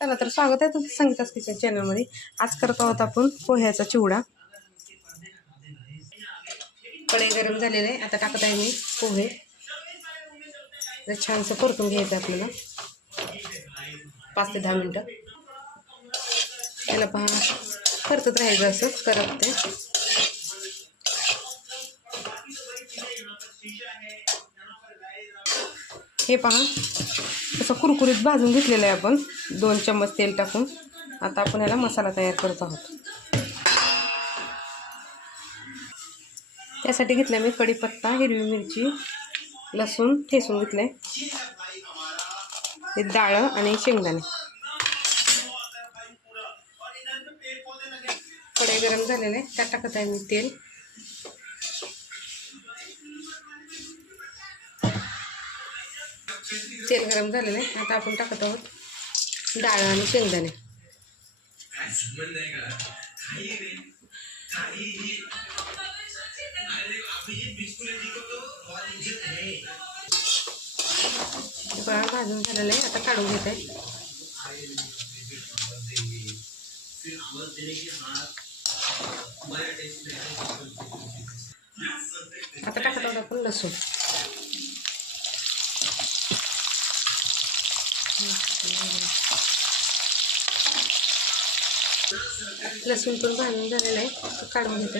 चला तर स्वागत आहे तुमचं संगीता's किचन चॅनलमध्ये। आज करत आहोत आपण पोह्याचा चिवडा। कढई गरम झालेली आहे, आता टाकत आहे मी पोहे। छानसं परतून घ्यायचं आपल्याला 5 ते 10 मिनिटं। त्याला पहा परतत राहायचं असं करत ते। हे पहा असं कुरकुरीत भाजून घेतलेलं आहे आपण 2 चम्मच तेल टाकून। आता आपण याला मसाला तयार करत आहोत। त्यासाठी घेतला मी कढीपत्ता, हिरवी मिरची, लसूण ठेचून घेतले, हे डाळ आणि शेंगदाणे। कढई गरम झालेले आहे, त्यात टाकत आहे मी तेल। तेल गरम झालेलं आहे, आता आपण टाकत आहोत डाळ आणि शेंगदाणे। डाळ भाजून झालेलं आहे, आता काढून घेत आहे। आता टाकत आहोत आपण लसूण। लसूण पण भाजून झालेलं आहे, काढून घेते।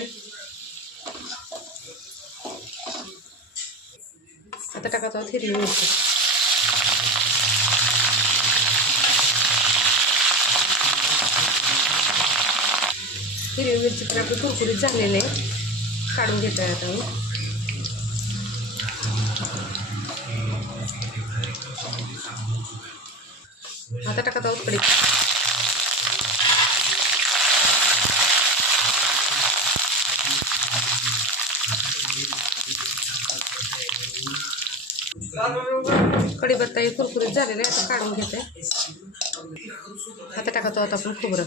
आता टाकत आहोत हिरवी मिरची। हिरवी मिरची पण आपली कुरकुरीत झालेली आहे, काढून घेत आहे आता मी। आता टाकत आहोत कढीपत्ता। कढीपत्ता हे कुरकुरीत झालेले आहे, आता काढून घेते। आता टाकत आहोत आपण खोबरं।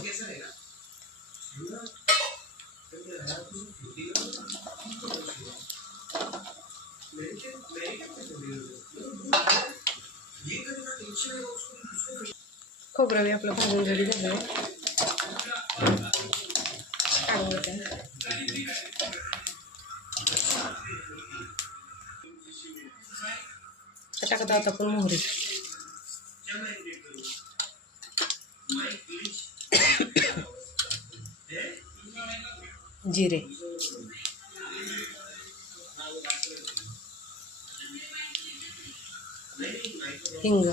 खोबरं बी आपलं भाजून रेडी झालं आहे, काढून घेते। टाकत आहोत आपण मोहरी, जिरे, हिंग,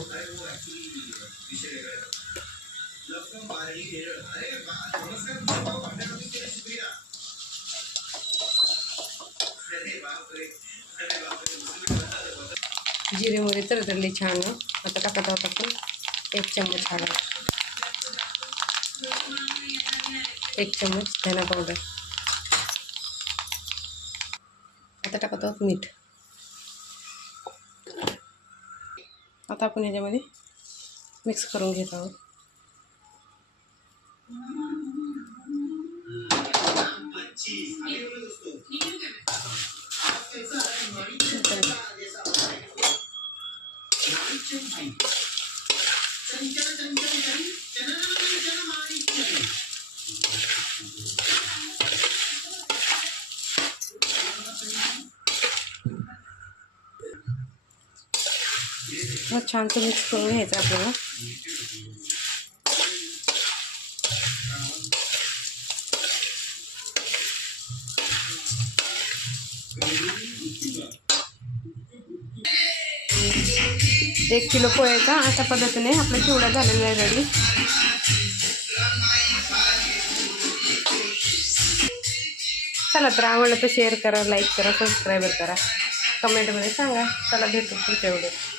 जिरे मोहरी तडतडली छान। आता टाकत आहोत आपण 1 चम्मच हळद, 1 चम्मच धना पावडर। आता टाकत आहोत मीठ। आता आपण याच्यामध्ये मिक्स करून घेत आहोत। छानसं मिक्स करून घ्यायचं आपल्याला। एक किलो पोह्याचा अशा पद्धतीने आपला चिवडा झालेला आहे रेडी। चला तर आवडलं तर शेअर करा, लाईक करा, सबस्क्राईब करा, कमेंटमध्ये सांगा। चला भेटू पुढच्या व्हिडिओत।